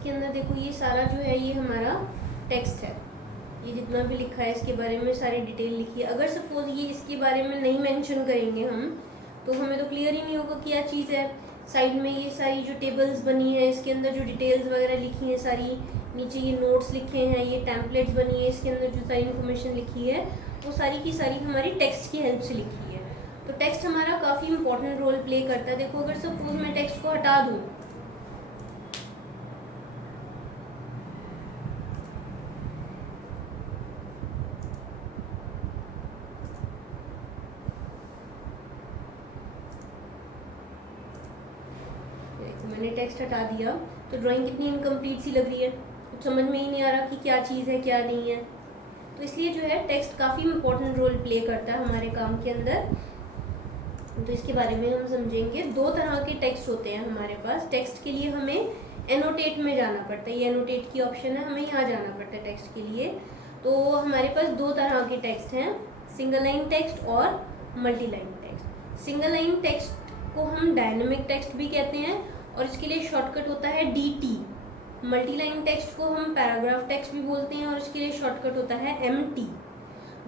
इसके अंदर देखो ये सारा जो है ये हमारा टेक्स्ट है, ये जितना भी लिखा है इसके बारे में सारी डिटेल लिखी है। अगर सपोज ये इसके बारे में नहीं मेंशन करेंगे हम तो हमें तो क्लियर ही नहीं होगा क्या चीज़ है। साइड में ये सारी जो टेबल्स बनी है इसके अंदर जो डिटेल्स वगैरह लिखी है सारी, नीचे ये नोट्स लिखे हैं, ये टेम्पलेट्स बनी है, इसके अंदर जो सारी इन्फॉर्मेशन लिखी है वो सारी की सारी हमारी टेक्स्ट की हेल्प से लिखी है। तो टेक्स्ट हमारा काफ़ी इंपॉर्टेंट रोल प्ले करता है। देखो अगर सपोज मैं टेक्स्ट को हटा दूँ, मैंने टेक्स्ट हटा दिया तो ड्राइंग कितनी इनकम्प्लीट सी लग रही है, कुछ समझ में ही नहीं आ रहा कि क्या चीज़ है क्या नहीं है। तो इसलिए जो है टेक्स्ट काफ़ी इंपॉर्टेंट रोल प्ले करता है हमारे काम के अंदर। तो इसके बारे में हम समझेंगे। दो तरह के टेक्स्ट होते हैं हमारे पास। टेक्स्ट के लिए हमें एनोटेट में जाना पड़ता है, ये एनोटेट की ऑप्शन है, हमें यहाँ जाना पड़ता है टेक्स्ट के लिए। तो हमारे पास दो तरह के टेक्स्ट हैं, सिंगल लाइन टेक्स्ट और multi line text. Single line text को हम डायनेमिक टेक्स्ट भी कहते हैं और इसके लिए शॉर्टकट होता है DT। मल्टी लाइन टेक्स्ट को हम पैराग्राफ टेक्स्ट भी बोलते हैं और इसके लिए शॉर्टकट होता है MT।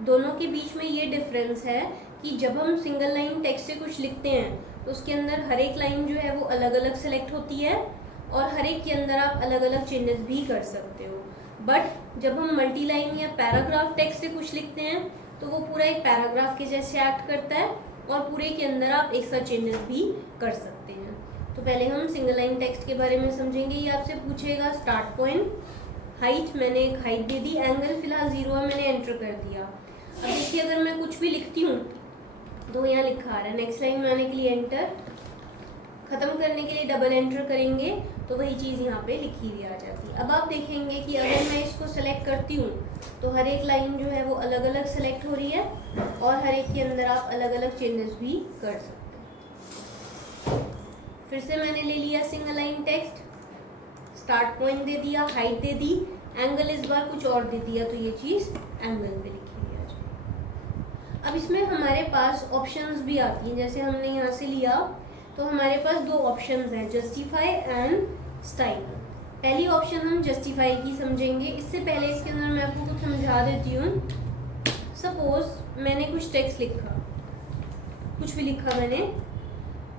दोनों के बीच में ये डिफरेंस है कि जब हम सिंगल लाइन टेक्स्ट से कुछ लिखते हैं तो उसके अंदर हर एक लाइन जो है वो अलग अलग सेलेक्ट होती है और हर एक के अंदर आप अलग अलग चेंजेस भी कर सकते हो। बट जब हम मल्टी लाइन या पैराग्राफ टेक्स्ट से कुछ लिखते हैं तो वो पूरा एक पैराग्राफ के जैसे एक्ट करता है और पूरे के अंदर आप एक साथ चेंजेस भी कर सकते हैं। तो पहले हम सिंगल लाइन टेक्स्ट के बारे में समझेंगे। ये आपसे पूछेगा स्टार्ट पॉइंट, हाइट, मैंने एक हाइट दे दी, एंगल फिलहाल 0 है, मैंने एंटर कर दिया। अब देखिए अगर मैं कुछ भी लिखती हूँ तो यहाँ लिखा आ रहा है, नेक्स्ट लाइन में आने के लिए एंटर, खत्म करने के लिए डबल एंटर करेंगे तो वही चीज़ यहाँ पे लिखी हुई आ जाती है। अब आप देखेंगे कि अगर मैं इसको सेलेक्ट करती हूँ तो हर एक लाइन जो है वो अलग अलग सेलेक्ट हो रही है और हर एक के अंदर आप अलग अलग चेंजेस भी कर सकते हैं। फिर से मैंने ले लिया single line text, start point दे दिया, हाइट दे दी, एंगल इस बार कुछ और दे दिया तो ये चीज़ एंगल पे लिखी हुई आ जाएगी। अब इसमें हमारे पास ऑप्शंस भी आती हैं, जैसे हमने यहाँ से लिया तो हमारे पास दो ऑप्शंस हैं, जस्टिफाई एंड स्टाइल। पहली ऑप्शन हम जस्टिफाई की समझेंगे। इससे पहले इसके अंदर मैं आपको कुछ समझा देती हूँ। सपोज मैंने कुछ टेक्स्ट लिखा, कुछ भी लिखा मैंने,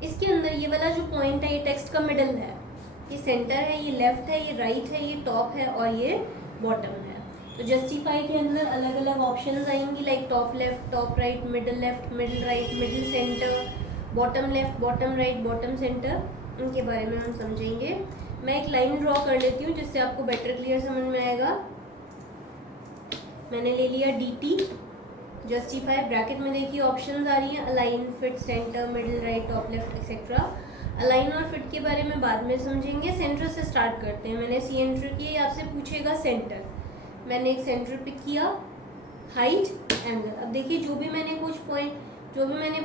इसके अंदर ये वाला जो पॉइंट है ये टेक्स्ट का मिडल है, ये सेंटर है, ये लेफ्ट है, ये राइट है, ये टॉप है और ये बॉटम है। तो जस्टिफाई के अंदर अलग अलग ऑप्शंस आएंगी, like top left, top right, middle left, middle right, middle centre, bottom left, bottom right, bottom centre. इनके बारे में हम समझेंगे। मैं एक लाइन ड्रॉ कर लेती हूँ जिससे आपको बेटर क्लियर समझ में आएगा। मैंने ले लिया DT, जस्टिफाई, ब्रैकेट में देखिए ऑप्शंस आ रही हैं, align, fit, centre, middle right, top left etcetera. Align और फिट के बारे में बाद में समझेंगे, सेंटर से स्टार्ट करते हैं। मैंने C एंटर किया, आपसे पूछेगा सेंटर, मैंने एक सेंटर पिक किया, हाइट, एंगल। अब देखिए जो भी मैंने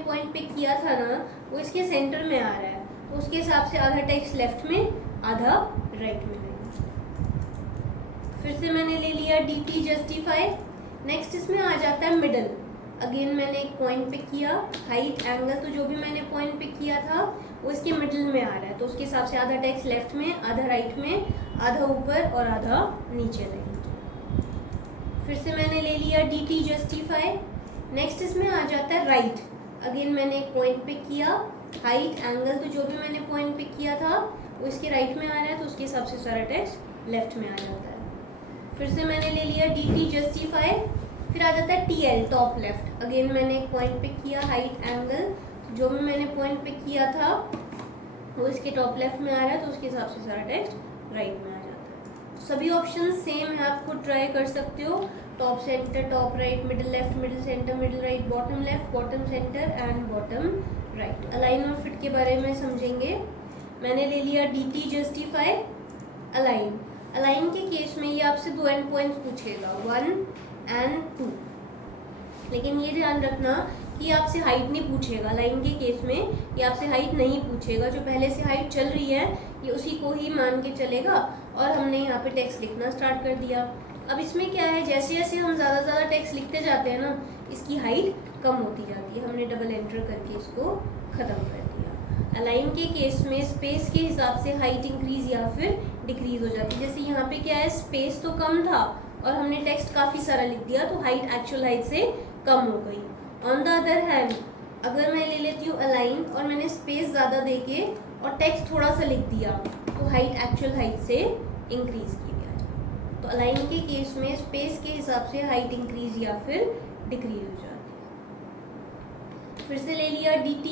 पॉइंट पिक किया था ना वो इसके सेंटर में आ रहा है, तो उसके हिसाब से आधा टेक्स्ट लेफ्ट में आधा राइट में रहेगा। फिर से मैंने ले लिया DT, जस्टिफाई। नेक्स्ट इसमें आ जाता है मिडल। अगेन मैंने एक पॉइंट पिक किया, हाइट, एंगल, तो जो भी मैंने पॉइंट पिक किया था वो इसके मिडल में आ रहा है, तो उसके हिसाब से आधा टेक्स्ट लेफ्ट में, आधा राइट में, आधा ऊपर और आधा नीचे रहेगा। फिर से मैंने ले लिया DT, जस्टिफाई। नेक्स्ट इसमें आ जाता है राइट। अगेन मैंने एक पॉइंट पिक किया, हाइट, एंगल, तो जो भी मैंने पॉइंट पिक किया था वो इसके राइट में आ रहा है, तो उसके हिसाब से सारा टेक्स्ट लेफ्ट में आ जाता है। फिर से मैंने ले लिया DT, जस्टिफाई। फिर आ जाता है TL, टॉप लेफ्ट। अगेन मैंने एक पॉइंट पिक किया, हाइट, एंगल, जो भी मैंने पॉइंट पिक किया था वो इसके टॉप लेफ्ट में आ रहा है, तो उसके हिसाब से सारा टेक्स्ट राइट में आ जाता है। सभी ऑप्शन सेम है, आप खुद ट्राई कर सकते हो। Top centre, top right, middle left, middle centre, middle right, bottom left, bottom centre and bottom right. Align और फिट के बारे में समझेंगे। मैंने ले लिया DT, जस्टिफाई, अलाइन। अलाइन के केस में ये आपसे दो एंड पॉइंट्स पूछेगा, 1 and 2, लेकिन ये ध्यान रखना कि आपसे हाइट नहीं पूछेगा। लाइन के केस में ये आपसे हाइट नहीं पूछेगा, जो पहले से हाइट चल रही है ये उसी को ही मान के चलेगा। और हमने यहाँ पे टेक्स्ट लिखना स्टार्ट कर दिया। अब इसमें क्या है, जैसे जैसे हम ज़्यादा टेक्स्ट लिखते जाते हैं ना, इसकी हाइट कम होती जाती है। हमने डबल एंटर करके इसको ख़त्म कर दिया। अलाइन के केस में स्पेस के हिसाब से हाइट इंक्रीज या फिर डिक्रीज हो जाती है। जैसे यहाँ पे क्या है, स्पेस तो कम था और हमने टेक्स्ट काफ़ी सारा लिख दिया तो हाइट एक्चुअल हाइट से कम हो गई। ऑन द अदर हैंड अगर मैं ले लेती हूँ अलाइन और मैंने स्पेस ज़्यादा देके और टेक्स्ट थोड़ा सा लिख दिया तो हाइट एक्चुअल हाइट से इंक्रीज की गया। तो अलाइन के केस में स्पेस के हिसाब से हाइट इंक्रीज या फिर डिक्रीज हो जाती है। फिर से ले लिया dt,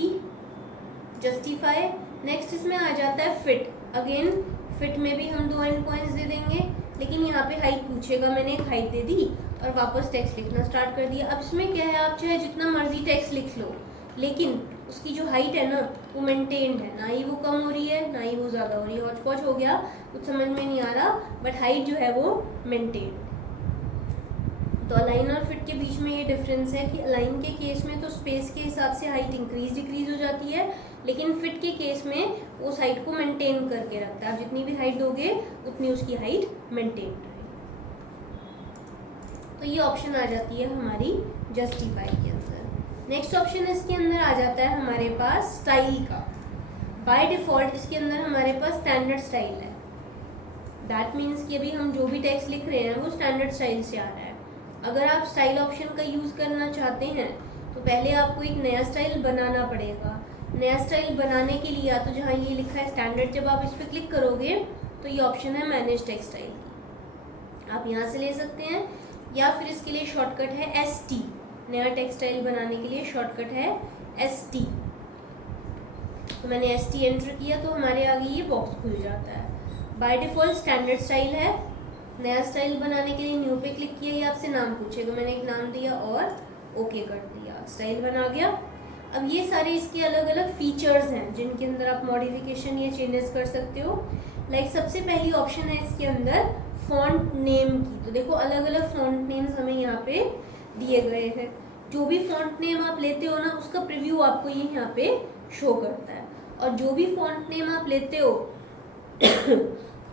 जस्टिफाई। नेक्स्ट इसमें आ जाता है फिट। अगेन फिट में भी हम 2 एंड पॉइंट्स दे देंगे, लेकिन यहाँ पे हाइट पूछेगा, मैंने एक हाइट दे दी और वापस टेक्स्ट लिखना स्टार्ट कर दिया। अब इसमें क्या है, आप चाहे जितना मर्जी टेक्स्ट लिख लो, लेकिन उसकी जो हाइट है ना वो मेंटेन्ड है, ना ही वो कम हो रही है ना ही वो ज़्यादा हो रही है। हॉच पॉच हो गया, कुछ समझ में नहीं आ रहा, बट हाइट जो है वो मेंटेन्ड। तो अलाइन और फिट के बीच में ये डिफरेंस है कि अलाइन के केस में तो स्पेस के हिसाब से हाइट इंक्रीज डिक्रीज हो जाती है, लेकिन फिट के केस में उस हाइट को मेंटेन करके रखता है। आप जितनी भी हाइट दोगे उतनी उसकी हाइट मेंटेन रहेगी। तो ये ऑप्शन आ जाती है हमारी जस्टिफाई के अंदर। नेक्स्ट ऑप्शन इसके अंदर आ जाता है हमारे पास स्टाइल का। बाय डिफॉल्ट इसके अंदर हमारे पास स्टैंडर्ड स्टाइल है। दैट मीन्स कि अभी हम जो भी टेक्स्ट लिख रहे हैं वो स्टैंडर्ड स्टाइल से आ रहा है। अगर आप स्टाइल ऑप्शन का यूज़ करना चाहते हैं तो पहले आपको एक नया स्टाइल बनाना पड़ेगा। नया स्टाइल बनाने के लिए या तो जहाँ ये लिखा है स्टैंडर्ड, जब आप इस पर क्लिक करोगे तो ये ऑप्शन है मैनेज टेक्स्ट स्टाइल, आप यहाँ से ले सकते हैं, या फिर इसके लिए शॉर्टकट है ST। नया टेक्स्ट स्टाइल बनाने के लिए शॉर्टकट है ST। तो मैंने ST एंटर किया तो हमारे आगे ये बॉक्स खुल जाता है। बाय डिफॉल्ट स्टैंडर्ड स्टाइल है। नया स्टाइल बनाने के लिए न्यू पे क्लिक किया, ये आपसे नाम पूछेगा, मैंने एक नाम दिया और ओके कर दिया, स्टाइल बना गया। अब ये सारे इसके अलग अलग फीचर्स हैं जिनके अंदर आप मॉडिफिकेशन या चेंजेस कर सकते हो। लाइक सबसे पहली ऑप्शन है इसके अंदर फॉन्ट नेम की। तो देखो अलग अलग फॉन्ट नेम्स हमें यहाँ पे दिए गए हैं। जो भी फॉन्ट नेम आप लेते हो ना उसका प्रीव्यू आपको ये यहाँ पे शो करता है, और जो भी फॉन्ट नेम आप लेते हो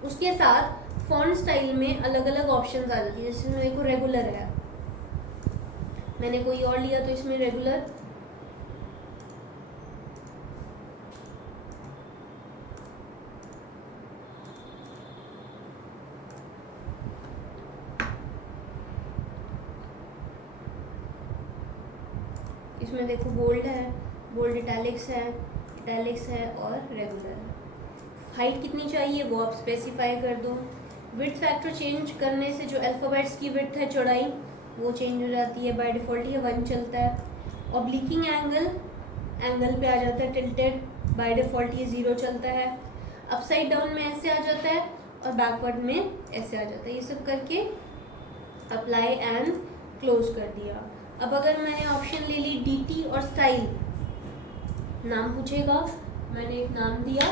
उसके साथ फॉन्ट स्टाइल में अलग अलग ऑप्शंस आ जाती है। जैसे मेरे को रेगुलर है, मैंने कोई और लिया तो इसमें रेगुलर, इसमें देखो बोल्ड है, बोल्ड इटैलिक्स है और रेगुलर। हाइट कितनी चाहिए वो आप स्पेसिफाई कर दो। विड्थ फैक्टर चेंज करने से जो अल्फ़ाबेट्स की विड्थ है, चौड़ाई, वो चेंज हो जाती है। बाय डिफ़ॉल्ट ये 1 चलता है। ऑब्लिकिंग एंगल पे आ जाता है टिल्टेड, बाय डिफ़ॉल्ट ये 0 चलता है। अपसाइड डाउन में ऐसे आ जाता है और बैकवर्ड में ऐसे आ जाता है। ये सब करके अप्लाई एंड क्लोज कर दिया। अब अगर मैंने ऑप्शन ले ली DT और स्टाइल, नाम पूछेगा, मैंने एक नाम दिया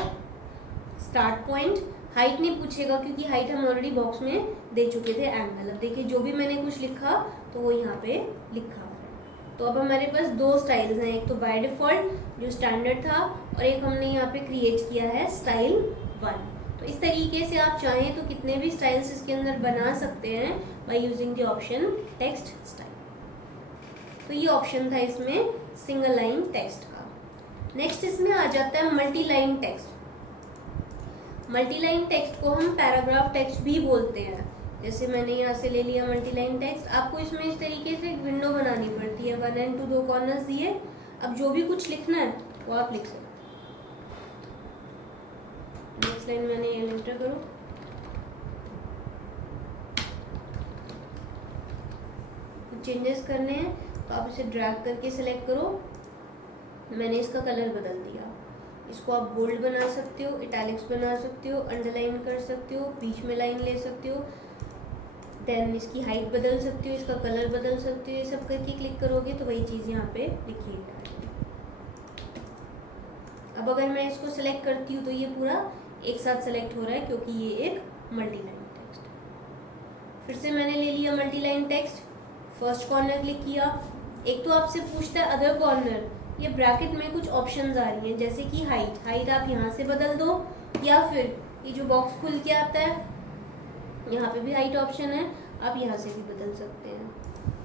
स्टार्ट पॉइंट। हाइट नहीं पूछेगा क्योंकि हाइट हम ऑलरेडी बॉक्स में दे चुके थे एंगल। अब देखिए जो भी मैंने कुछ लिखा तो वो यहाँ पे लिखा है। तो अब हमारे पास 2 स्टाइल्स हैं, एक तो बाय डिफ़ॉल्ट जो स्टैंडर्ड था और एक हमने यहाँ पे क्रिएट किया है स्टाइल 1। तो इस तरीके से आप चाहें तो कितने भी स्टाइल्स इसके अंदर बना सकते हैं by using the option text style. तो ये ऑप्शन था इसमें सिंगल लाइन टेक्स्ट का। नेक्स्ट इसमें आ जाता है multi line text. Multi line text को हम पैराग्राफ टेक्स्ट भी बोलते हैं। जैसे मैंने यहाँ से ले लिया मल्टी लाइन टेक्स्ट। आपको इसमें इस तरीके से एक विंडो बनानी पड़ती है, 1 और 2 कॉर्नर्स दिए। अब जो भी कुछ लिखना है वो आप लिख सकते हैं। नेक्स्ट लाइन मैंने ये एंटर करो, चेंजेस करने हैं तो आप इसे ड्रैग करके सिलेक्ट करो। मैंने इसका कलर बदल दिया। इसको आप बोल्ड बना सकते हो, इटैलिक्स बना सकते हो, अंडरलाइन कर सकते हो, बीच में लाइन ले सकते हो, देन इसकी हाइट बदल सकते हो, इसका कलर बदल सकते हो। ये सब करके क्लिक करोगे तो वही चीज़ यहाँ पे लिखी है। अब अगर मैं इसको सेलेक्ट करती हूँ तो ये पूरा एक साथ सेलेक्ट हो रहा है क्योंकि ये एक मल्टी लाइन टेक्स्ट है। फिर से मैंने ले लिया multi line text, first corner click किया। एक तो आपसे पूछता है अदर कॉर्नर, ये ब्रैकेट में कुछ ऑप्शंस आ रही हैं जैसे कि हाइट आप यहाँ से बदल दो, या फिर ये जो बॉक्स खुल के आता है यहाँ पे भी हाइट ऑप्शन है, आप यहाँ से भी बदल सकते हैं।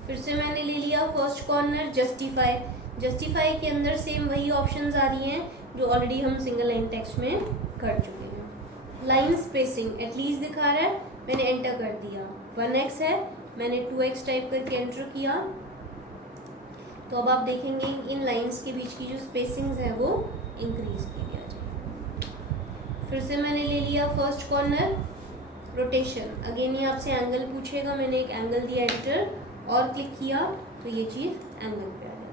फिर से मैंने ले लिया फर्स्ट कॉर्नर जस्टिफाई के अंदर सेम वही ऑप्शंस आ रही हैं जो ऑलरेडी हम सिंगल लाइन टेक्स्ट में कर चुके हैं। लाइन स्पेसिंग एटलीस्ट दिखा रहा है, मैंने एंटर कर दिया। 1x है, मैंने 2x टाइप करके एंटर किया। तो अब आप देखेंगे इन लाइंस के बीच की जो स्पेसिंग्स है वो इंक्रीज की आ जाएगी। फिर से मैंने ले लिया फर्स्ट कॉर्नर, रोटेशन, अगेन ये आपसे एंगल पूछेगा, मैंने एक एंगल दिया, एंटर और क्लिक किया तो ये चीज़ एंगल पे आ जाती है।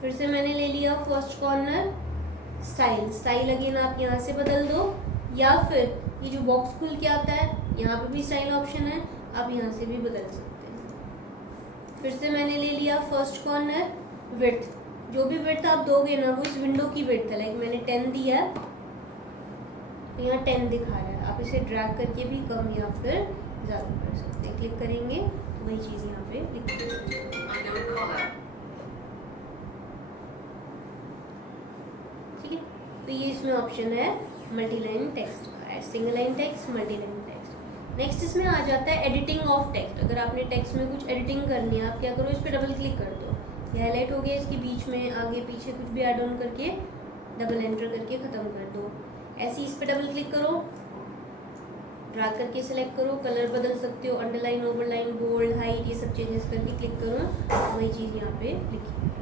फिर से मैंने ले लिया first corner, style, style again आप यहाँ से बदल दो, या फिर ये जो बॉक्स खुल के आता है यहाँ पे भी स्टाइल ऑप्शन है, आप यहाँ से भी बदल सकते हैं। फिर से मैंने ले लिया फर्स्ट कॉर्नर, विड्थ, जो भी विड्थ आप दोगे ना वो इस विंडो की विड्थ है, लाइक मैंने 10 दिया है तो यहाँ 10 दिखा रहा है, आप इसे ड्रैग करके भी कम या फिर ज़्यादा कर सकते हैं। क्लिक करेंगे तो वही चीज़ यहाँ पे लिखी है। ठीक है, तो ये इसमें ऑप्शन है मल्टी लाइन टेक्स्ट का, single line text, multi line text. Next इसमें आ जाता है एडिटिंग ऑफ टेक्स्ट। अगर आपने टेक्स्ट में कुछ एडिटिंग करनी है, आप क्या करो, इस पर डबल क्लिक कर दो, ये हाईलाइट हो गया, इसके बीच में आगे पीछे कुछ भी ऐड ऑन करके डबल एंटर करके ख़त्म कर दो। ऐसे इस पर डबल क्लिक करो, ड्रैग करके सिलेक्ट करो, कलर बदल सकते हो, अंडरलाइन, ओवरलाइन, बोल्ड, हाइट, ये सब चेंजेस करके क्लिक करो, वही चीज़ यहाँ पे लिखी है।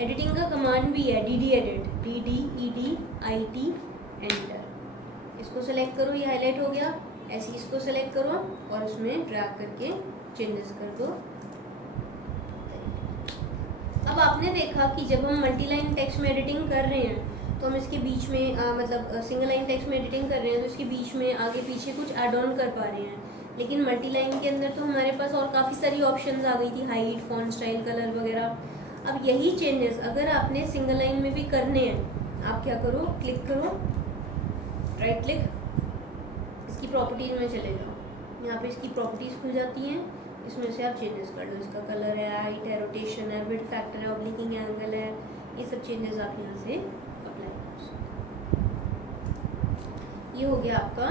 एडिटिंग का कमांड भी है, डी एडिट, DDEDIT, एंटर, इसको सेलेक्ट करो, ये हाईलाइट हो गया, ऐसे इसको सेलेक्ट करो और उसमें ड्रैग करके चेंजेस कर दो। अब आपने देखा कि जब हम मल्टी लाइन टेक्स्ट में एडिटिंग कर रहे हैं तो हम इसके बीच में मतलब सिंगल लाइन टेक्स्ट में एडिटिंग कर रहे हैं तो इसके बीच में आगे पीछे कुछ ऐड ऑन कर पा रहे हैं, लेकिन मल्टी लाइन के अंदर तो हमारे पास और काफ़ी सारी ऑप्शंस आ गई थी, हाइट, फॉन्ट स्टाइल, कलर वगैरह। अब यही चेंजेस अगर आपने सिंगल लाइन में भी करने हैं, आप क्या करो, क्लिक करो, राइट क्लिक, इसकी प्रॉपर्टीज में चले जाओ, यहाँ पे इसकी प्रॉपर्टीज खुल जाती हैं, इसमें से आप चेंजेस कर लो, इसका कलर है, हाइट है, रोटेशन है, विड्थ फैक्टर है, ऑब्लिकिंग एंगल है, ये सब चेंजेस आप यहाँ से अप्लाई कर सकते हैं। ये हो गया आपका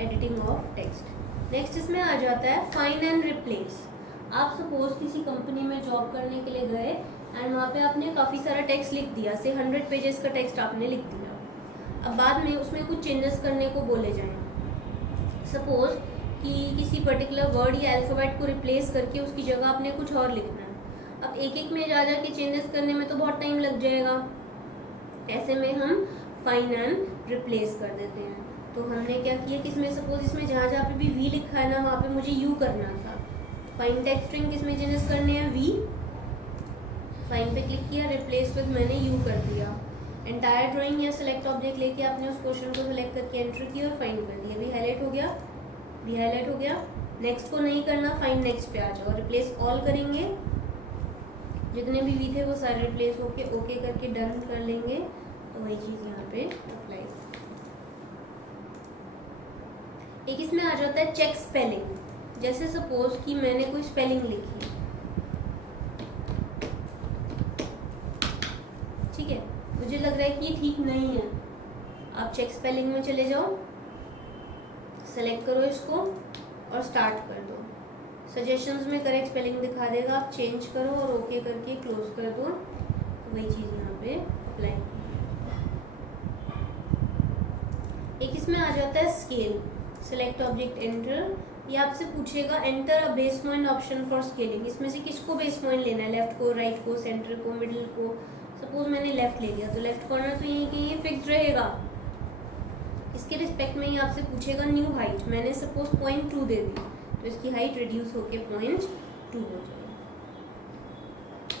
एडिटिंग ऑफ टेक्स्ट। नेक्स्ट इसमें आ जाता है फाइंड एंड रिप्लेस। आप सपोज किसी कंपनी में जॉब करने के लिए गए एंड वहाँ पे आपने काफ़ी सारा टेक्स्ट लिख दिया, से 100 पेजेस का टेक्स्ट आपने लिख दिया। अब बाद में उसमें कुछ चेंजेस करने को बोले जाएं, सपोज कि किसी पर्टिकुलर वर्ड या अल्फ़ाबेट को रिप्लेस करके उसकी जगह आपने कुछ और लिखना है। अब एक एक में जा के चेंजेस करने में तो बहुत टाइम लग जाएगा, ऐसे में हम फाइंड एंड रिप्लेस कर देते हैं। तो हमने क्या किया कि इसमें सपोज इसमें जहाँ जहाँ पे भी वी लिखा है ना वहाँ पे मुझे यू करना था। फाइंड टेक्स्ट स्ट्रिंग किसमें चेंजेस करने हैं, वी, फाइंड पे क्लिक किया, रिप्लेस विद मैंने यू कर दिया। एंटायर ड्राइंग या सेलेक्ट ऑब्जेक्ट लेके आपने उस क्वेश्चन को सिलेक्ट करके एंटर किया और फाइंड कर दिया, भी हाईलाइट हो गया, भी हाईलाइट हो गया। नेक्स्ट को नहीं करना, फाइंड नेक्स्ट पे आ जाओ, रिप्लेस ऑल करेंगे, जितने भी वी थे वो सारे रिप्लेस होके ओके करके डन कर लेंगे, तो वही चीज़ यहाँ पे अप्लाई। एक इसमें आ जाता है चेक स्पेलिंग। जैसे सपोज कि मैंने कोई स्पेलिंग लिखी, ठीक है, मुझे लग रहा है कि ये ठीक नहीं है, आप चेक स्पेलिंग में चले जाओ, सेलेक्ट करो इसको और स्टार्ट कर दो। सजेशंस में करेक्ट स्पेलिंग दिखा देगा, आप चेंज करो और ओके करके क्लोज कर दो, तो वही चीज़ यहाँ पे अप्लाई। एक इसमें आ जाता है स्केल, सेलेक्ट ऑब्जेक्ट, एंटर, ये आपसे पूछेगा enter a base point option for scaling. इसमें से किसको बेस पॉइंट लेना है, लेफ्ट को, राइट को, सेंटर को, मिडिल को। सपोज मैंने लेफ्ट ले लिया तो लेफ्ट कॉर्नर तो यहीं कि ये फिक्स रहेगा। इसके रिस्पेक्ट में ये आपसे पूछेगा न्यू हाइट, मैंने सपोज 0.2 दे दी तो इसकी हाइट रिड्यूस होके 0.2 हो जाएगी।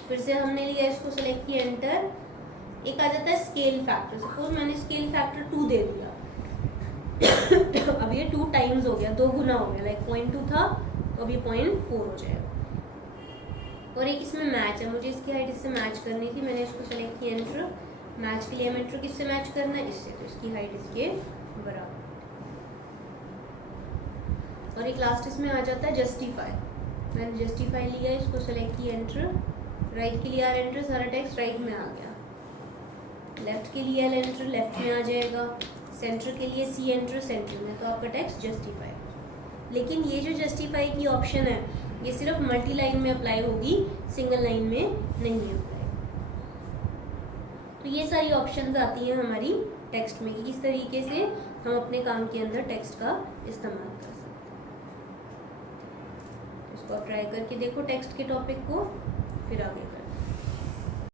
फिर से हमने लिया, इसको सेलेक्ट किया, एंटर। एक आ जाता है स्केल फैक्टर, सपोज मैंने स्केल फैक्टर 2 दे दिया अब ये 2 टाइम्स हो गया, 2 गुना हो गया, लाइक 0.2 था तो अभी 0.4 हो जाएगा। और एक इसमें मैच है, मुझे इसकी हाइट इससे मैच करनी थी, मैंने इसको सेलेक्ट किया, एंटर। मैच के लिए एंटर किससे मैच करना है, इससे, तो इसकी हाइट इसके बराबर। और एक लास्ट इसमें आ जाता है जस्टिफाई, मैंने जस्टिफाई लिया, इसको सेलेक्ट किया, एंटर। राइट के लिए आर एंटर, सारा टेक्स्ट राइट में आ गया। लेफ्ट के लिए एल एंटर, लेफ्ट में आ जाएगा। सेंटर के लिए सी एंटर, सेंटर में, तो आपका टेक्स्ट जस्टिफाई। लेकिन ये जो जस्टिफाई की ऑप्शन है ये सिर्फ मल्टी लाइन में अप्लाई होगी, सिंगल लाइन में नहीं अप्लाई। तो ये सारी ऑप्शंस आती हैं हमारी टेक्स्ट में कि किस तरीके से हम अपने काम के अंदर टेक्स्ट का इस्तेमाल कर सकते हैं। इसको आप ट्राई करके देखो टेक्स्ट के टॉपिक को, फिर आगे करें।